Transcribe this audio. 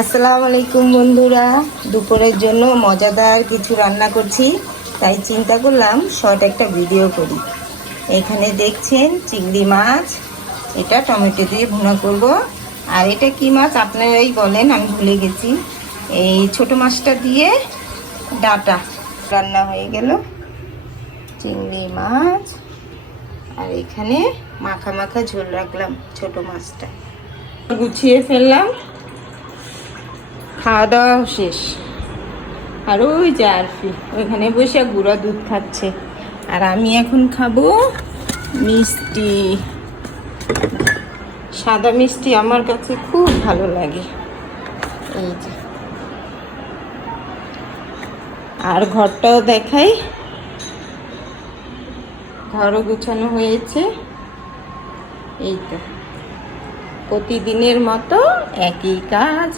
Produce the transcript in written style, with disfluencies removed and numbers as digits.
আসসালামু আলাইকুম বন্ধুরা, দুপুরের জন্য মজাদার কিছু রান্না করছি, তাই চিন্তা করলাম শর্ট একটা ভিডিও করি। এখানে দেখছেন চিংড়ি মাছ, এটা টমেটো দিয়ে ভুনা করব। আর এটা কি মাছ আপনারাই বলেন, আমি ভুলে গেছি। এই ছোট মাছটা দিয়ে ডাটা রান্না হয়ে গেল। চিংড়ি মাছ আর এখানে মাখা মাখা ঝোল রাখলাম ছোট মাছটা, গুছিয়ে ফেললাম। খাওয়া দাওয়া শেষ, আর ওই যে আরফি ওইখানে বসে গুঁড়া দুধ খাচ্ছে, আর আমি এখন খাবো মিষ্টি। সাদা মিষ্টি আমার কাছে খুব ভালো লাগে। এই যে, আর ঘরটাও দেখাই, ঘরও গুছানো হয়েছে। এই তো প্রতিদিনের মতো একই কাজ।